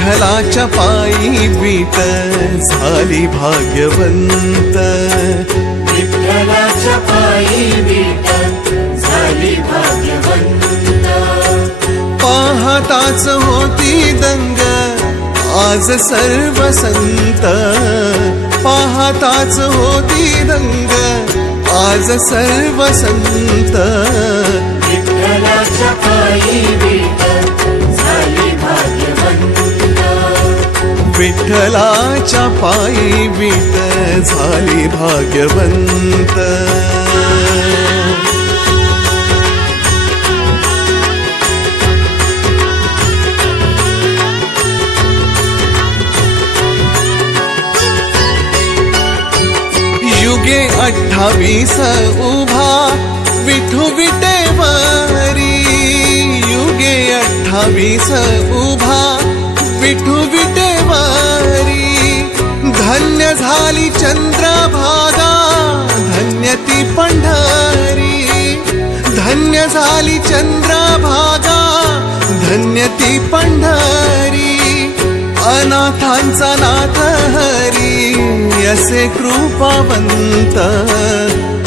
विठ्ठलाच्या पायी वीट झाली भाग्यवंत, विठ्ठलाच्या पायी वीट झाली भाग्यवंत. पाहताच होती दंग आज सर्व संत, पाहताच होती दंग आज सर्व संत. विठ्ठलाच्या पायी वीट झाली भाग्यवंत, विठ्ठलाच्या पायी वीट झाली भाग्यवंत. युगे 28 उभा विठू विटेवरी, युगे 28 उभा विठू विटेवरी. धन्य झाली चंद्रभागा धन्य ती पंढरी, धन्य झाली चंद्रभागा धन्य ती पंढरी. अनाथांचा नाथ हरी असे कृपावंत,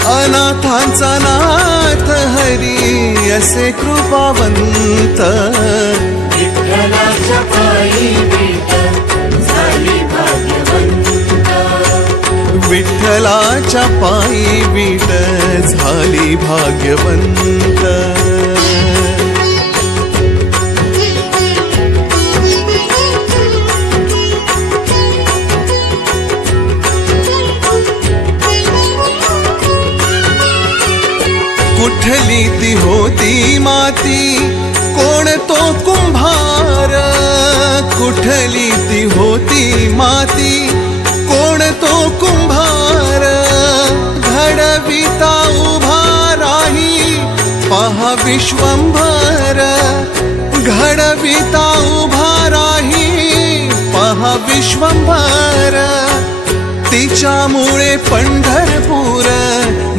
अनाथांचा नाथ हरी असे कृपावंत. विठ्ठलाच्या पायी वीट झाली भाग्यवंत, विठ्ठलाच्या पायी वीट झाली भाग्यवंत. कुठली ती होती माती कोण तो कुंभार, कुठली ती होती माती कोण तो कुंभार. घडविता उभा राही पहा विश्वंभर, घडविता उभा राही पहा विश्वंभर. तिच्यामुळे पंढरपूर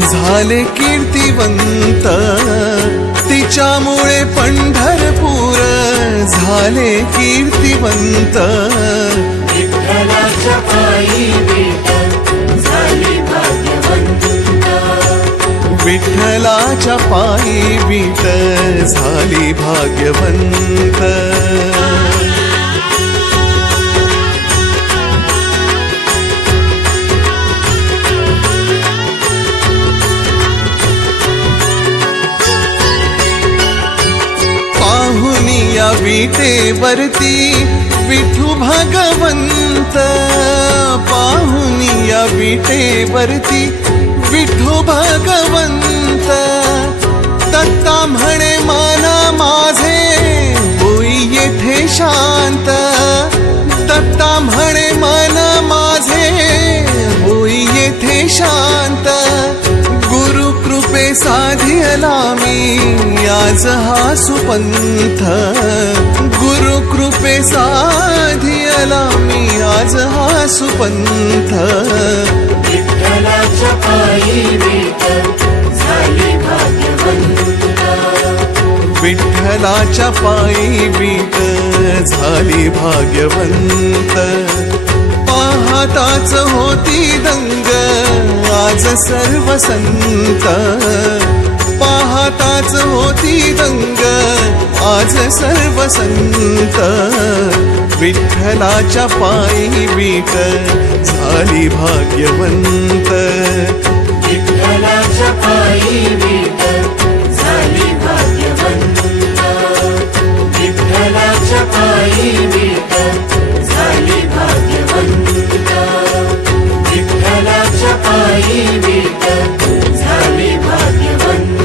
झाले कीर्तिवंत, तिच्यामुळे पंढरपूर झाले कीर्तिवंत. विठ्ठलाच्या पायी वीट झाली भाग्यवंत, विठ्ठलाच्या पायी वीट झाली भाग्यवंत. पाहुनिया विटेवरती विठू भगवंत, पाहुनिया विटेवरती विठू भगवंत. दत्ता म्हणे मन माझे होई येथे शांत, दत्ता म्हणे मन माझे होई येथे शांत. गुरु कृपे साधियला मी आज हा सुपंथ, गुरु कृपे साधियला मी आज हा सुपंथ. विठ्ठलाच्या पायी वीट झाली भाग्यवंत, विठ्ठलाच्या पायी वीट झाली भाग्यवंत. पाहताच होती दंग आज सर्व संत, पाहताच होती दंग आज सर्व संत. विठ्ठलाच्या पायी वीट झाली भाग्यवंत, विठ्ठलाच्या पायी वीट झाली भाग्यवंत, विठ्ठलाच्या पायी वीट झाली भाग्यवंत, विठ्ठलाच्या पायी वीट झाली भाग्यवंत.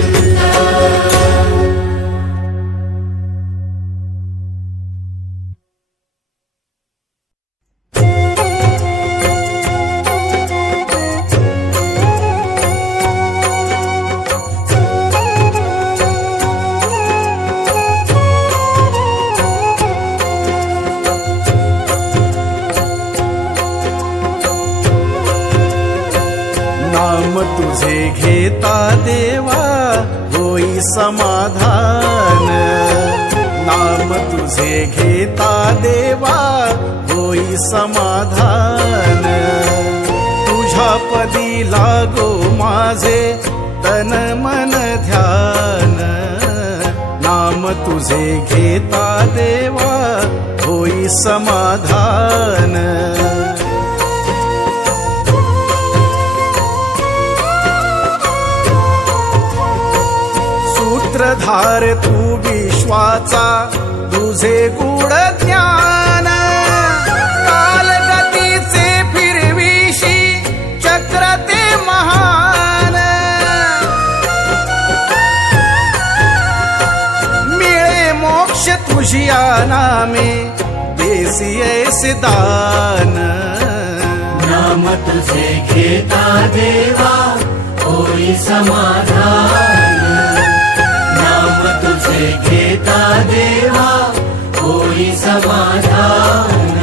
नाम तुझे घेता देवा होई समाधान, नाम तुझे तुझे घेता देवा होई समाधान. तुझ्या पदी लागो माझे तन मन ध्यान. नाम तुझे घेता देवा होई समाधान. सूत्रधार तू विश्वाचा तुझे गूढ ज्ञान. कालगतीचे फिरविशी चक्र ते महान. मिळे मोक्ष तुझिया नामे देसी ऐसे दान. नाम तुझे घेता देवा होई समाधान. नाम तुझे घेता देवा होई समाधान.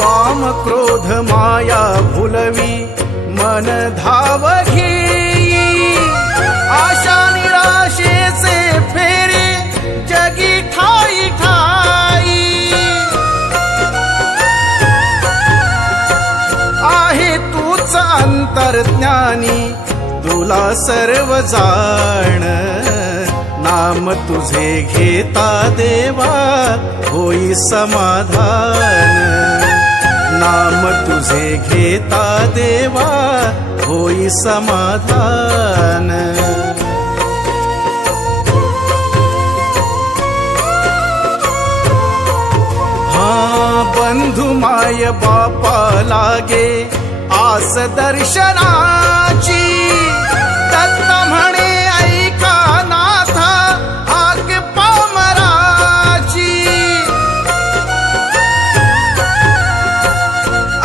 काम क्रोध माया भुलवी मन धाव घेई. आशा निराशेचे फेरे जगी ठाई ठाई. आहे तूच अंतर्ज्ञानी तुला सर्व जाण. नाम तुझे घेता देवा होई समाधान. नाम तुझे घेता देवा होई समाधान. बंधु माय बापा लागे आस दर्शनाची. दत्त म्हणे ऐका नाथा हाक पामराची.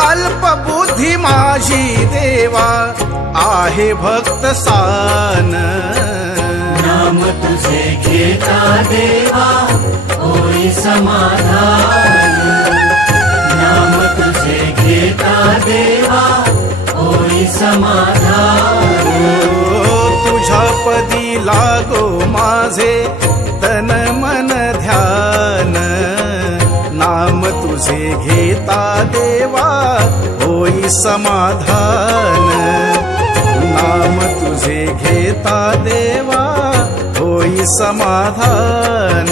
अल्पबुद्धी माझी देवा आहे भक्त सान. नाम तुझे घेता देवा होई समाधान. नाम तुझे घेता देवा होई समाधान. तुझ्या पदी लागो माझे तन मन ध्यान. नाम तुझे घेता देवा होई समाधान. नाम तुझे घेता देवा होई समाधान.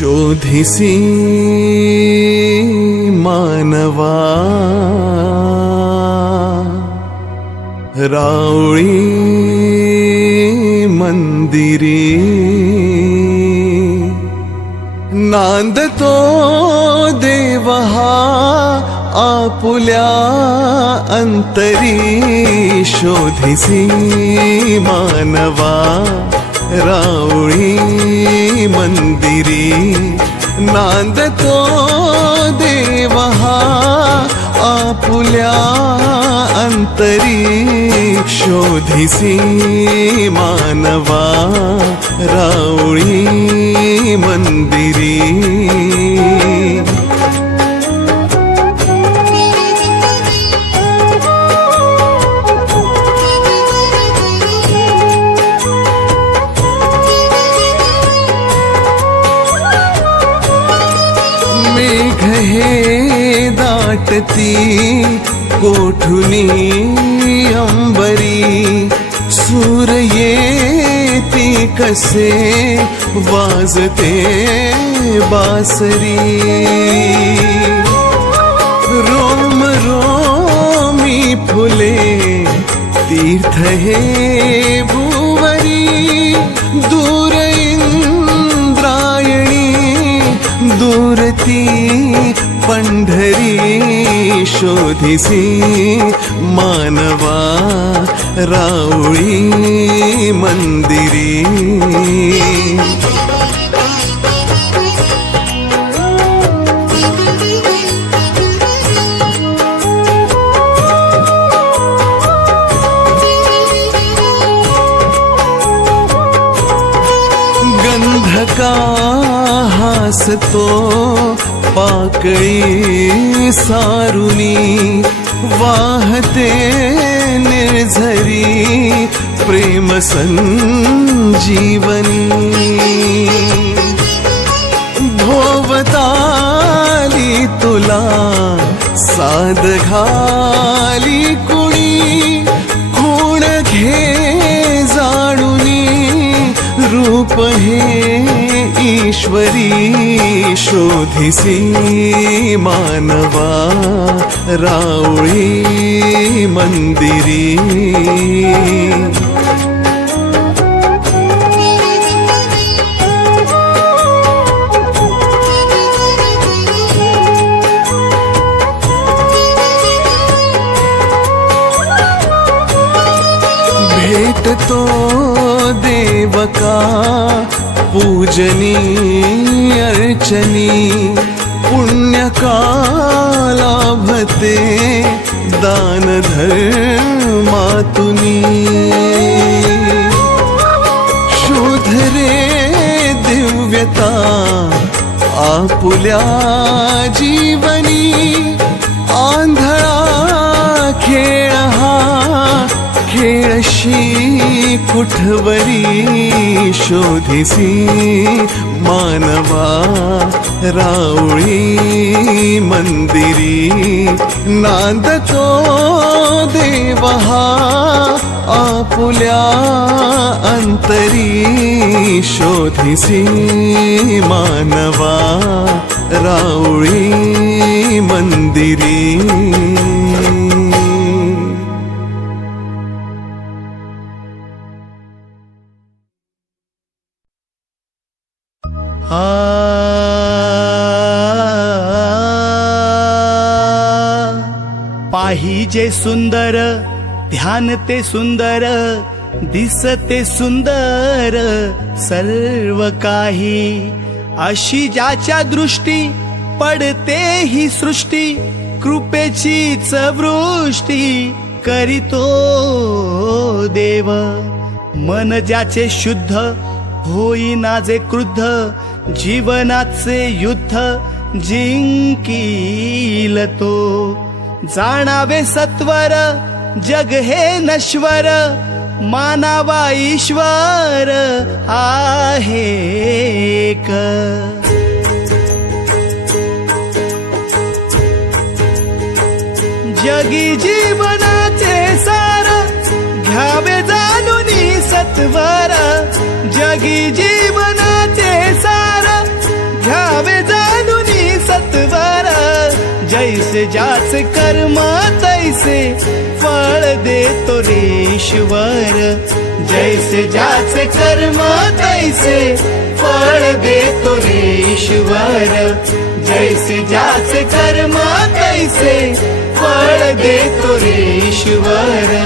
शोधिसी मानवा रावळी मंदिरी. नांदतो देव हा आपुल्या अंतरी. शोधिसी मानवा रावळी मंदिरी. नांदतो देव हा आपुल्या अंतरी. शोधिसी मानवा रावळी मंदिरी. मेघ हे दाटती कोठुनी अंबरी. सूर येती कसे वाजते बासरी. रोम रोमी फुले तीर्थ हे भुवरी. दूर इंद्रायणी दूरती पंढरी. शोधिसी मानवा रावळी मंदिरी. तो पाकळी सारुनी वाहते निर्झरी प्रेम संजीवनी भोवताली तुला साद घाली कुणी कोण घे जाणुनी रूप हे ईश्वरी शोधिसी मानवा राऊळी मंदिरी भेटतो देवका पूजनी अर्चनी पुण्य का लाभते दान धर्मातुनी शोध रे दिव्यता आपुल्या जीवनी आंधळा खेळ हा खेळशी कुठवरी शोधिसी मानवा राऊळी मंदिरी नांदतो देव हा आपुल्या अंतरी शोधिसी मानवा राऊळी मंदिरी पाहिजे सुंदर ध्यान ते सुंदर दिसते सुंदर सर्व काही अशी ज्याच्या दृष्टी पडते ही सृष्टी कृपेचीच वृष्टी करीतो देव मन ज्याचे शुद्ध होईना जे क्रुद्ध जीवनाचे युद्ध जिंकील तो जाणावे सत्वर जग हे नश्वर मानावा ईश्वर आहे एक जगी जीवनाचे सार घ्यावे जाणूनी सत्वर जगी जीवनाचे सार घ्यावे जाणूनी सत्वर जैसे ज्याचे कर्म तैसे फळ देतो रे ईश्वर जैसे ज्याचे कर्म तैसे फळ देतो रे ईश्वर जैसे ज्याचे कर्म तैसे फळ देतो रे ईश्वर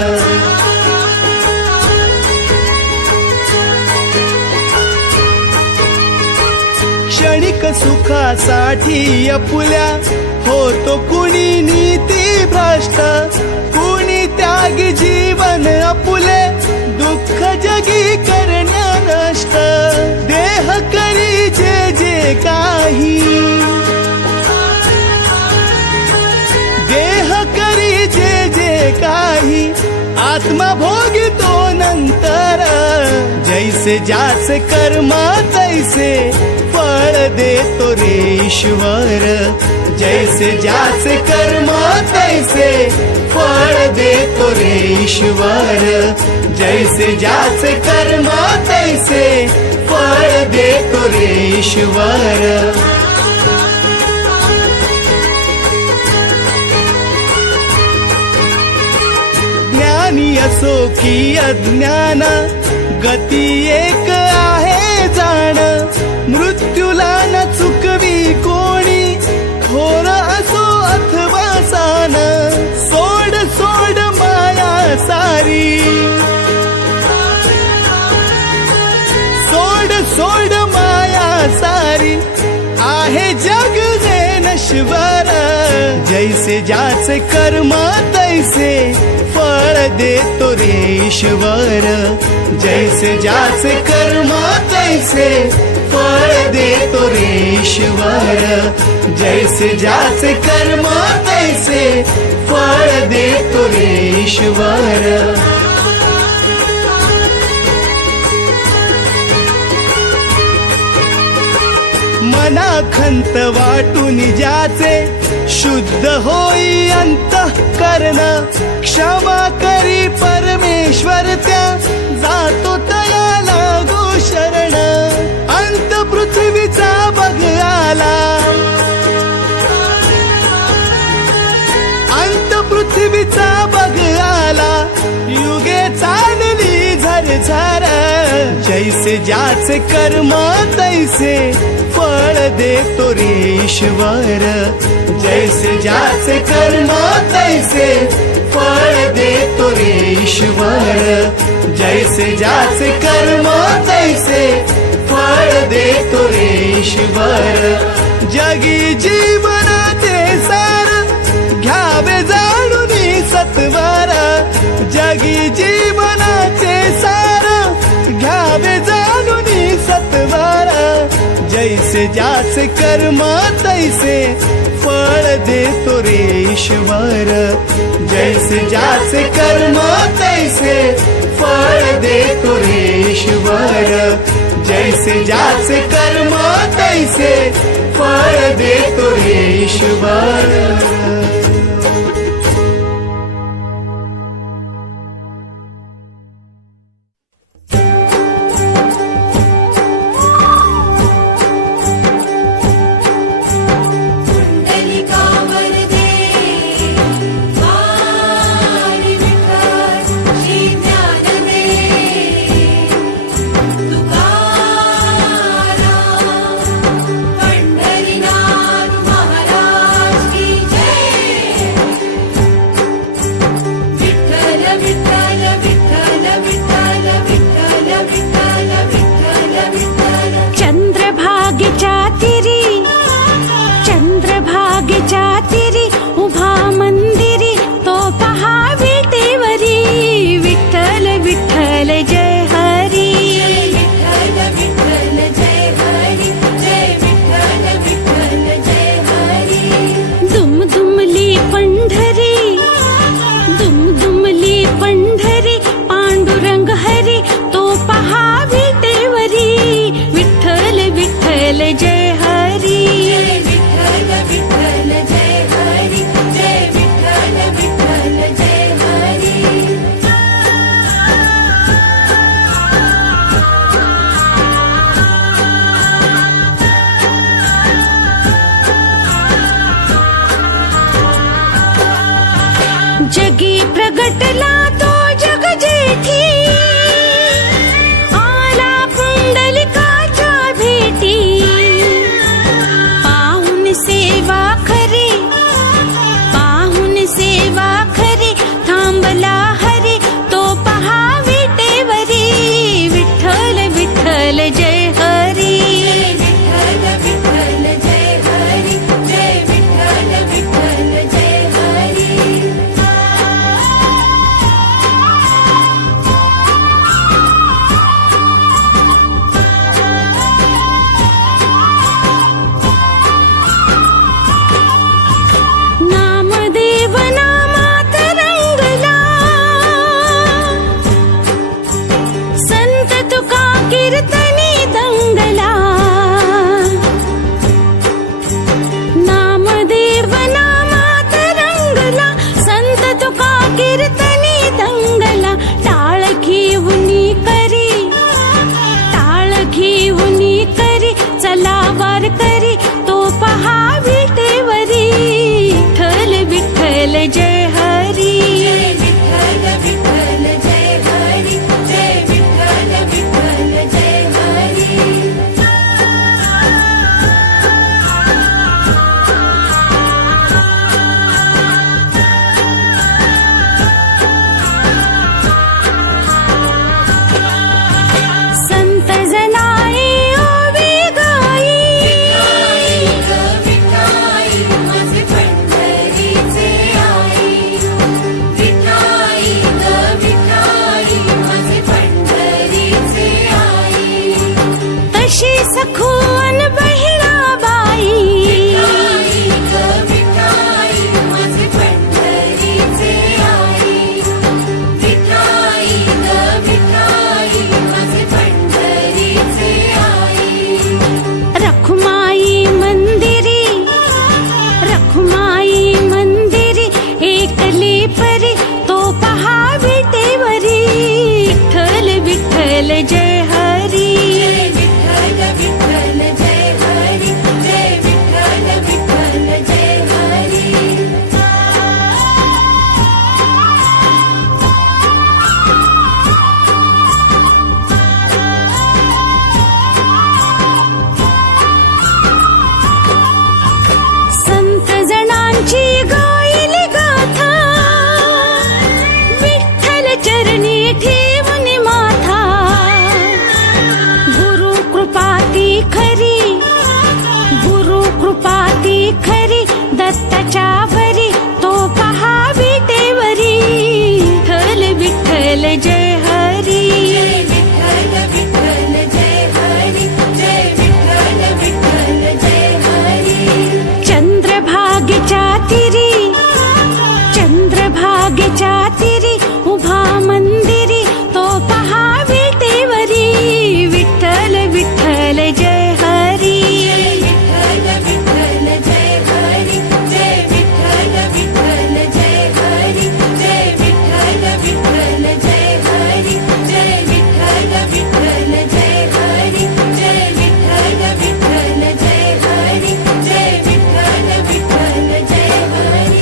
क्षणिक सुखासाठी अपुल्या होतो कुणी नीती भ्रष्ट कुणी त्यागी जीवन अपुले दुःख जगी करण्या नष्ट देह करी जे जे काही देह करी जे जे काही आत्मा भोगितो नंतर जैसे ज्याचे कर्म तैसे फळ देतो रे ईश्वर जैसे ज्याचे कर्म तैसे फळ देतो रे ईश्वर जैसे ज्याचे कर्म तैसे फळ देतो रे ईश्वर ज्ञानी असो की अज्ञान गती एक आहे जाण मृत्यूला न चुकवी कोणी थोर असो अथवा सान सोड सोड माया सारी सोड सोड माया सारी आहे जग हे नश्वर जैसे ज्याचे कर्म तैसे फळ देतो रे ईश्वर जैसे ज्याचे कर्म तैसे फळ देतो रे ईश्वर जैसे ज्याचे कर्म तैसे फळ देतो रे ईश्वर मना खंत वाटून ज्याचे शुद्ध होई अंतःकरण क्षमा करी परमेश्वर त्या जातो तया लागो शरण अंत पृथ्वीचा बघ आला अंत पृथ्वीचा बघ आला युगे चालली झरझर जैसे ज्याचे कर्म तैसे फळ देतो रे ईश्वर जैसे ज्याचे कर्म तैसे फळ देतो रे ईश्वर जैसे ज्याचे कर्म तैसे फळ देतो रे ईश्वर जगी जीवनाचे सार घ्यावे जाणून सत्वर जगी जीवनाचे सार घ्यावे जाणून सत्वर जैसे ज्याचे कर्म तैसे फळ देतो रे ईश्वर जैसे ज्याचे कर्म तैसे फळ देतो रे ईश्वर जैसे ज्याचे कर्म तैसे फळ देतो रे ईश्वर जगी प्रगटला तो जग जेठी आला पुंडलिकाच्या भेटी पाहून सेवा खरी थांबला हरी तो पहा विटेवरी विठ्ठल विठ्ठल जय हरी विठ्ठल जय हरी जय विठ्ठल जय हरी बागेच्या तिरी उभा मंदिरी तो पहा विटेवरी विठ्ठल विठ्ठल जय हरी विठ्ठल विठ्ठल जय हरी जय विठ्ठल विठ्ठल जय हरी जय विठ्ठल विठ्ठल जय हरी जय विठ्ठल विठ्ठल जय हरी जय विठ्ठल विठ्ठल जय हरी जय विठ्ठल विठ्ठल जय हरी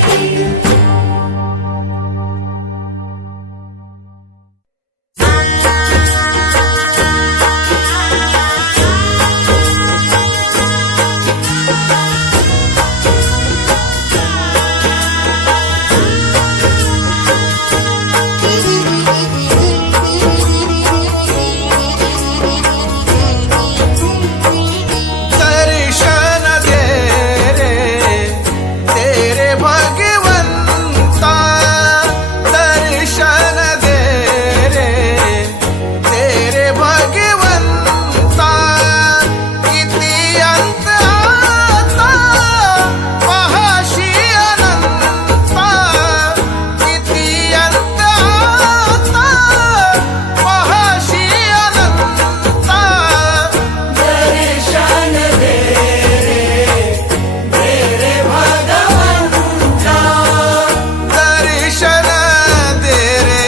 दर्शन दे रे तेरे भगवंता दर्शन दे रे तेरे भगवंता किती अंत आता पहाशी अनंता किती अंत आता पहाशी अनंता दर्शन दे रे भगवंता दर्शन दे रे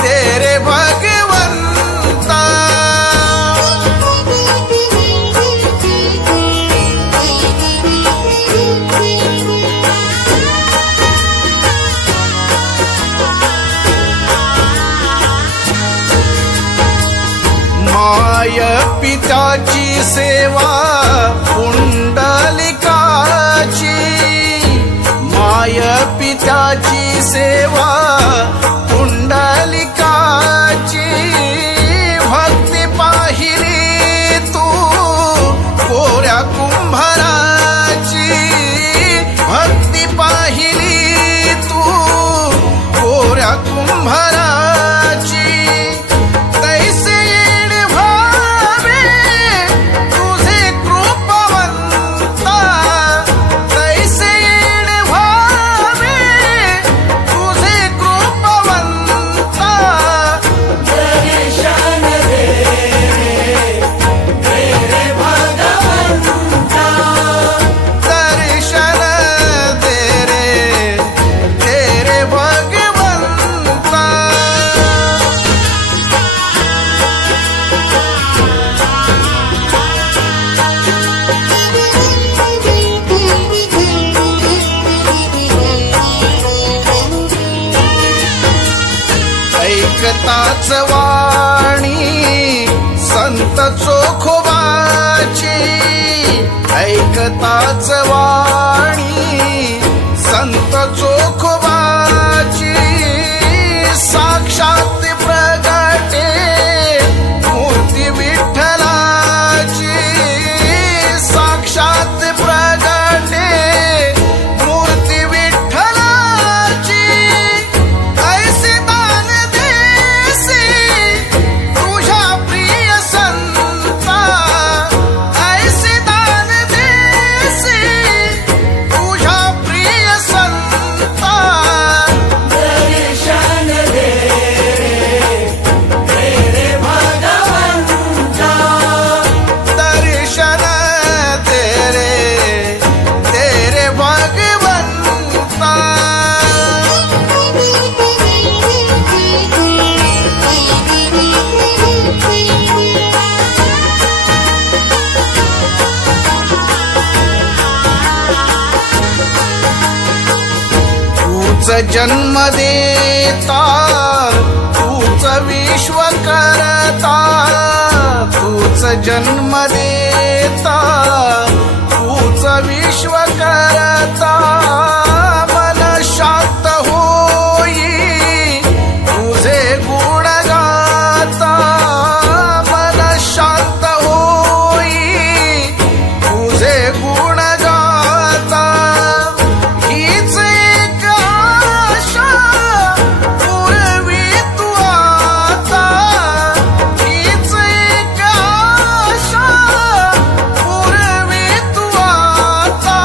तेरे भगवंता माय पिताची सेवा पुंडलिकाची माय पिताची सेवा पुंडलिकाची भक्ती पाहिली तू कोऱ्या कुंभाराची भक्ती पाहिली तू कोऱ्या कुंभाराची तैसे येड भावे तुझे कृपवंता तैसे येड भावे तुझे कृपवंता दर्शन दे रे भगवंता दर्शन दे रे तेरे भगवंता ऐकताच वाणी संत चोखोबाची ऐकताच वाणी संत चोखोबाची साक्षात प्रगटे मूर्ती विठ्ठलाची साक्षात प्रगटे मूर्ती विठ्ठलाची ऐसे दान देसी तुझ्या प्रिय संता ऐसे दान देसी तुझ्या प्रिय संता दर्शन दे रे भगवंता दर्शन दे रे तेरे भगवंता तूच जन्म देता तूच विश्व करता तूच जन्म देता तूच विश्व करता मन शांत होई तुझे गुण गाता मन शांत होई तुझे गुण गाता हीच एक आशा पूर्वी तू आता हीच एक आशा पूर्वी तू आता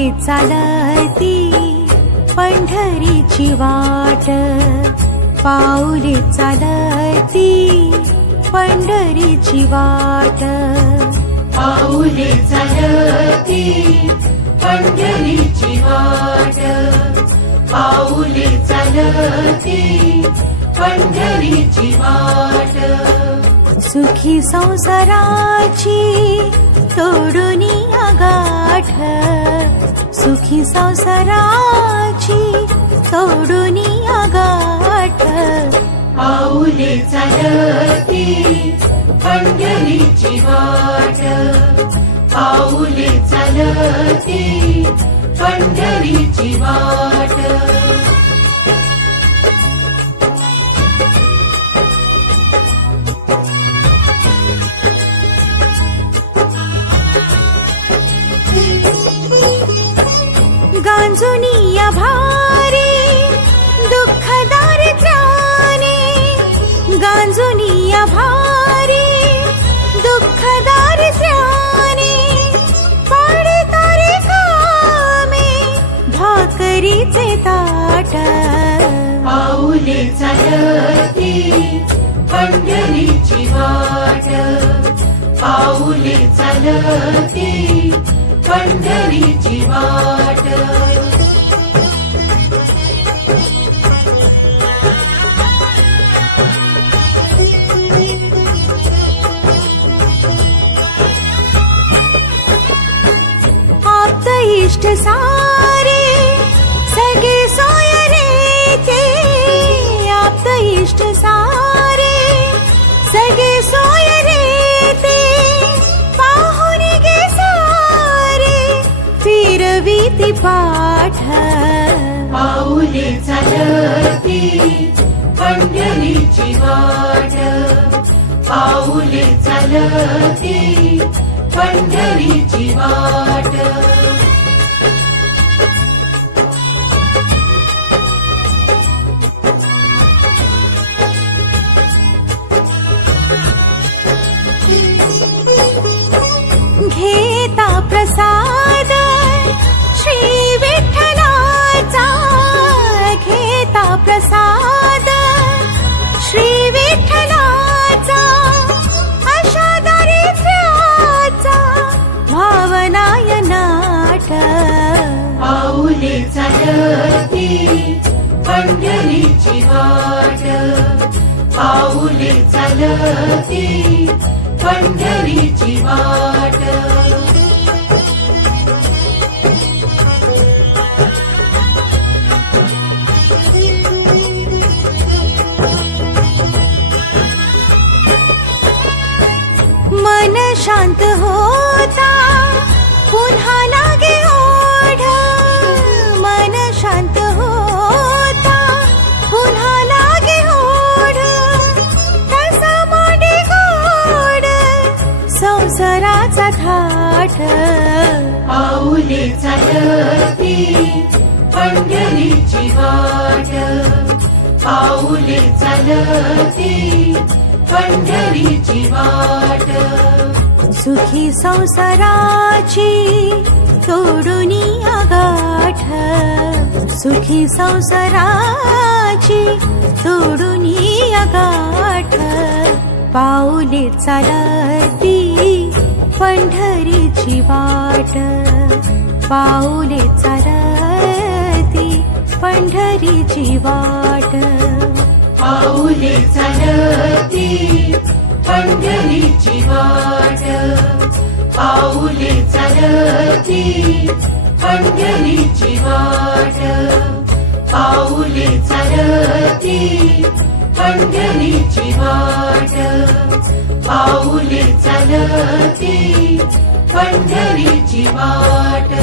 पाऊले चालती पंढरीची वाट, पाऊले चालती पंढरीची वाट, पाऊले चालती पंढरीची वाट, पाऊले चालती पंढरीची वाट. सुखी संसाराची तोडून गाठ, सुखी संसाराची तोडून गाठ, पाऊले चालती पंढरीची वाट, पाऊले चालती पंढरीची वाट. गांजुनिया भारी दुःख दारिद्र्याने, गांजुनिया भारी दुःख दारिद्र्याने, पाडे तारे कामे भाकरीचे ताट, पाऊले चालती पंढरीची वाट, पाऊले चालती पंढरीची वाट. आप्त इष्ट सारे सगळे सोय रे ते, आप्त इष्ट सारे सगळे सोय रे ते, पाहुन गे सारे फिरवीती पाठ, पाऊले चालती पंढरीची वाट, पाऊले चालती पंढरीची वाट. घेता प्रसाद श्री विठ्ठलाचा, घेता प्रसाद श्री विठ्ठलाचा, अशा दारिद्र्याचा भावनाय नाट, पाऊले चालती पंढरीची वाट, पाऊले चालती पंढरीची वाट. मन शांत होता पुन्हा लागे ओढ, मन शांत होता पुन्हा लागे ओढ, तसा माडे गोड संसाराचा थाट, पाऊले चालती पंढरीची वाट, पाऊले चालती पंढरीची वाट. सुखी संसाराची तोडून गाठ, सुखी संसाराची तोडून गाठ, पाऊले चालती पंढरीची वाट, पाऊले चालती पंढरीची वाट, पाऊले चालती पंढरीची वाट, पाऊले चालती पंढरीची वाट, पाऊले चालती पंढरीची वाट, पाऊले चालती पंढरीची वाट.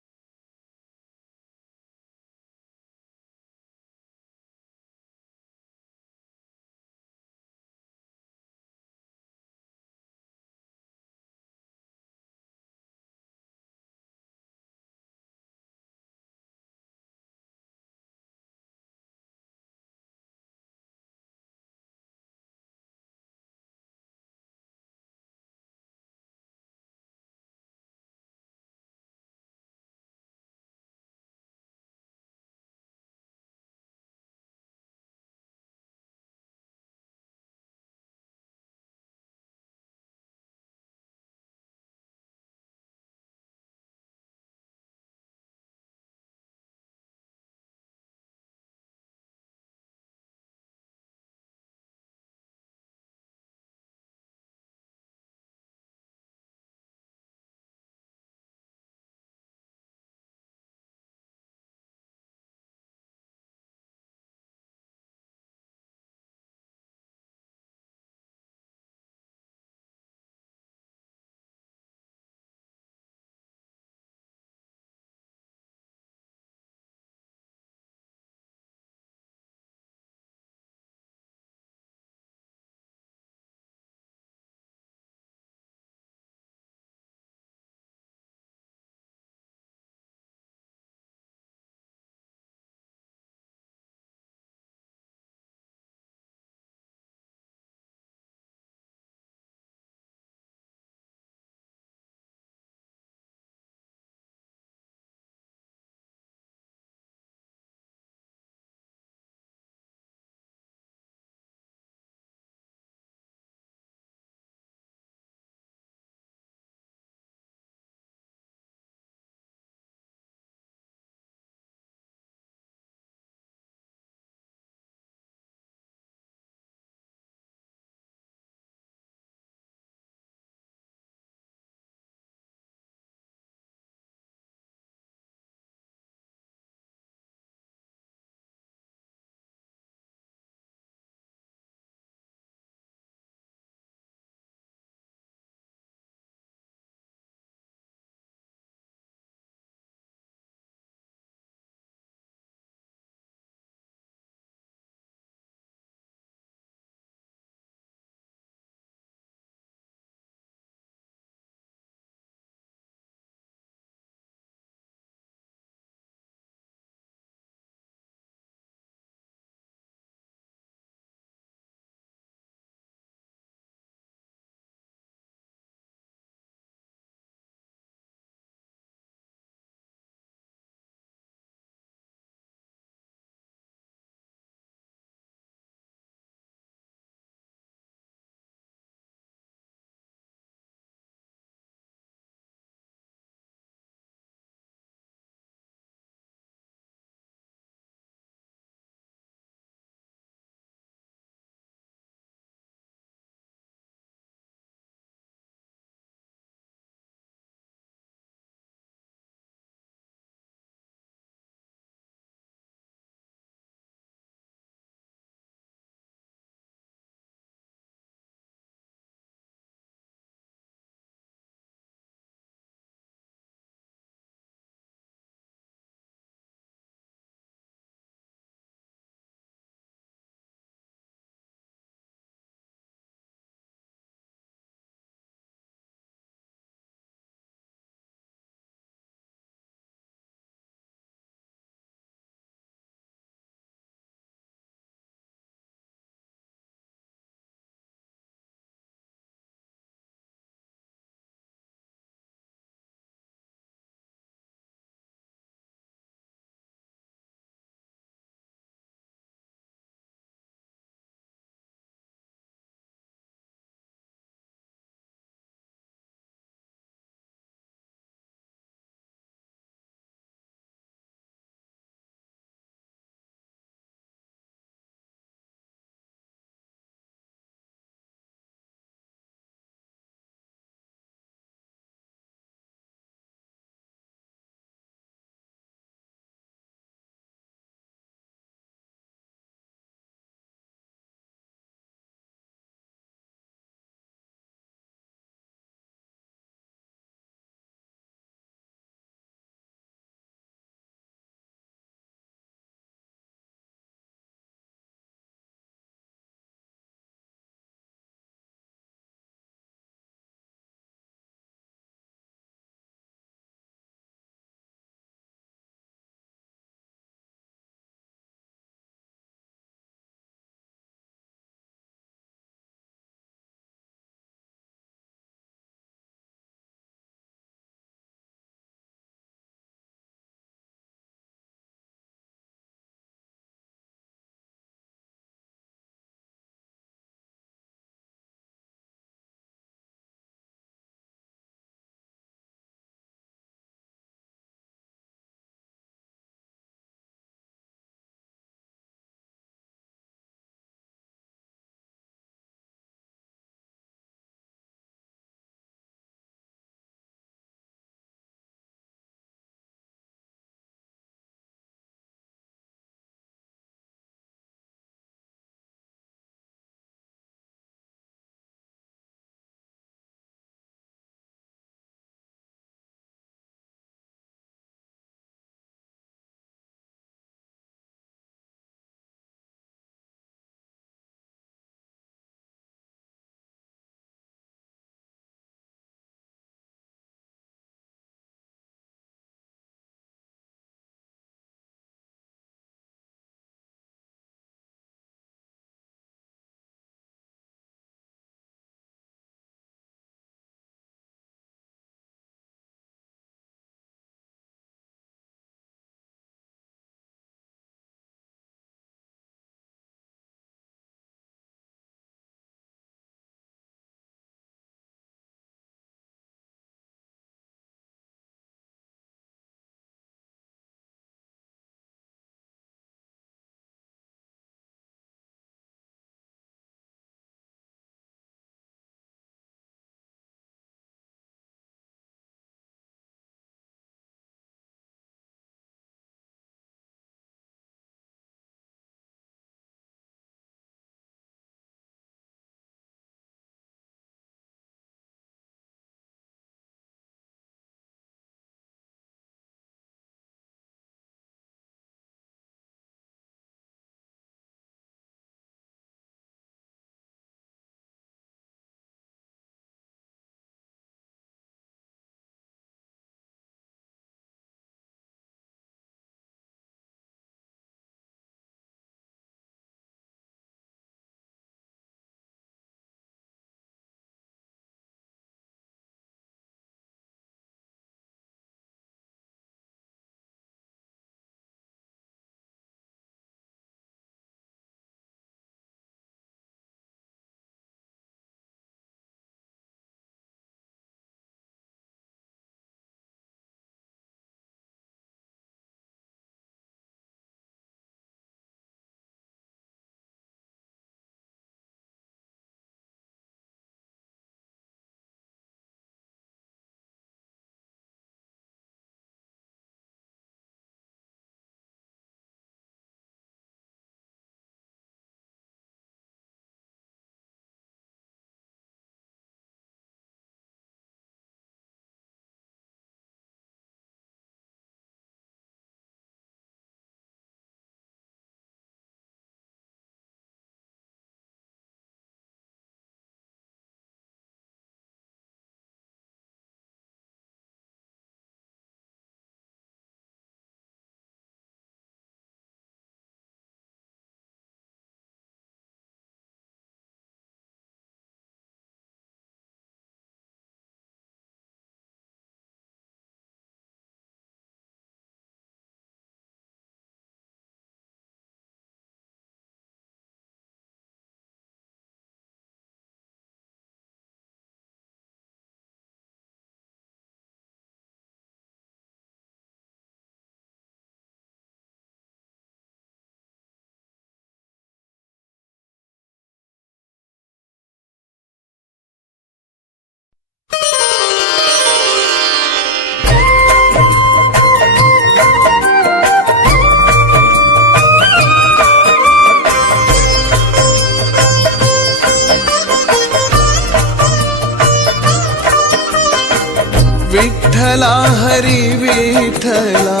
विठ्ठला हरी विठ्ठला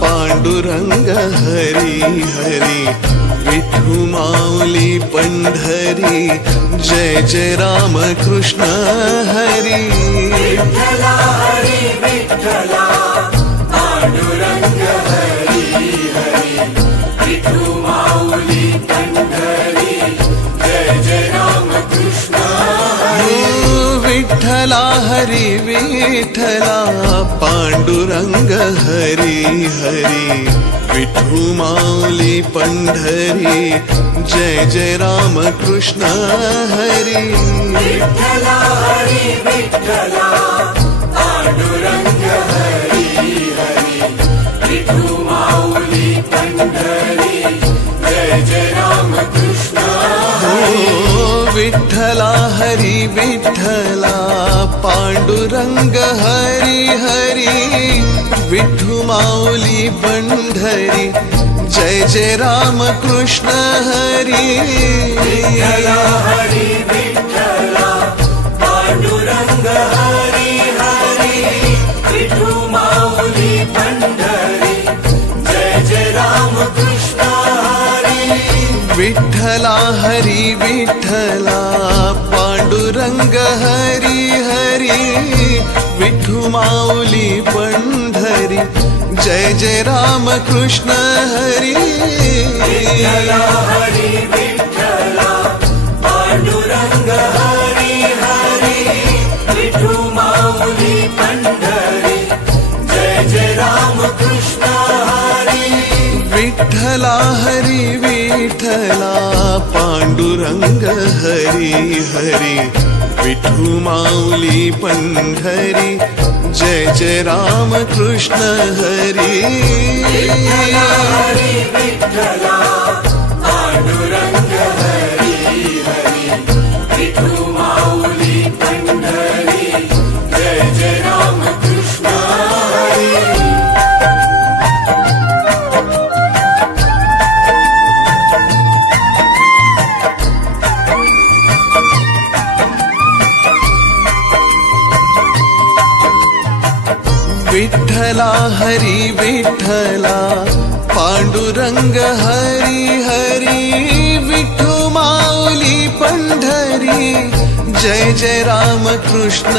पांडुरंग हरी हरी विठू माऊली पंढरी जय जय राम कृष्ण हरी विठ्ठला हरी विठ्ठला पांडुरंग हरी हरी विठू माऊली पंढरी जय जय राम कृष्ण विठ्ठला हरी विठ्ठला पांडुरंग हरी हरी विठू माऊली पंढरी जय जय राम कृष्ण हरी विठ्ठला हरी विठ्ठला पांडुरंग हरी हरी विठू माऊली पंढरी जय जय राम कृष्ण विठ्ठला हरी विठ्ठला पांडुरंग हरी हरी विठू माऊली पंढरी जय जय राम कृष्ण हरी विठ्ठला हरी विठ्ठला पांडुरंग हरी हरी विठू माऊली पंढरी जय जय राम कृष्ण हरी विठ्ठला हरी विठ्ठला पांडुरंग हरी हरी विठू माऊली पंढरी जय जय राम कृष्ण हरी विठ्ठला हरी विठ्ठला पांडुरंग हरी हरी विठू माऊली पंढरी जय जय राम कृष्ण हरी विठ्ठला हरी विठ्ठला पांडुरंग हरी हरी विठू माऊली पंढरी जय जय राम कृष्ण हरी हरी विठ्ठला पांडुरंग हरी हरी विठू माऊली पंढरी जय जय राम कृष्ण हरी विठ्ठला हरी विठ्ठला पांडुरंग हरी हरी विठू माऊली पंढरी जय जय राम कृष्ण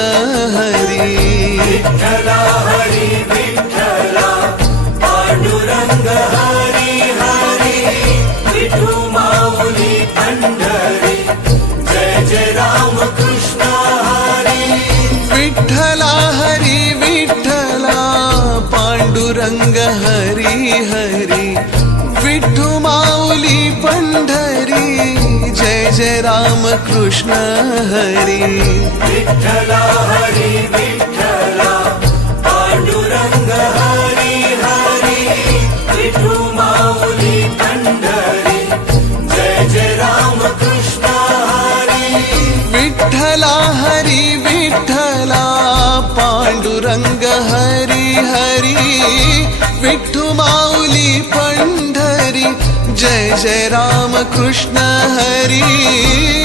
हरी विठ्ठला हरी विठ्ठला पांडुरंग हरी हरी विठू माऊली पंढरी जय जय राम कृष्ण हरी विठ्ठला हरी विठ्ठला पांडुरंग हरी हरी विठू माऊली पंढरी जय जय राम कृष्ण हरी विठ्ठला हरी विठ्ठला पांडुरंग हरी हरी विठू माऊली पंढरी जय जय राम कृष्ण हरी विठ्ठला हरी विठ्ठला पांडुरंग हरी हरी विठू माऊली पंढरी जय जय राम कृष्ण हरी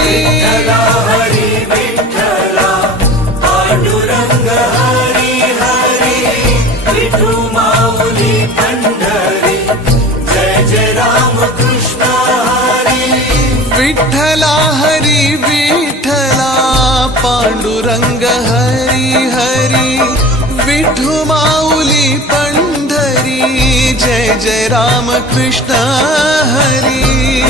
विठ्ठला हरी विठ्ठला पांडुरंग हरी हरी विठू माऊली पंढरी जय जय राम कृष्ण हरी विठ्ठला हरी विठ्ठला पांडुरंग हरी हरी विठू माऊली पंढरी जय जय राम कृष्ण हरी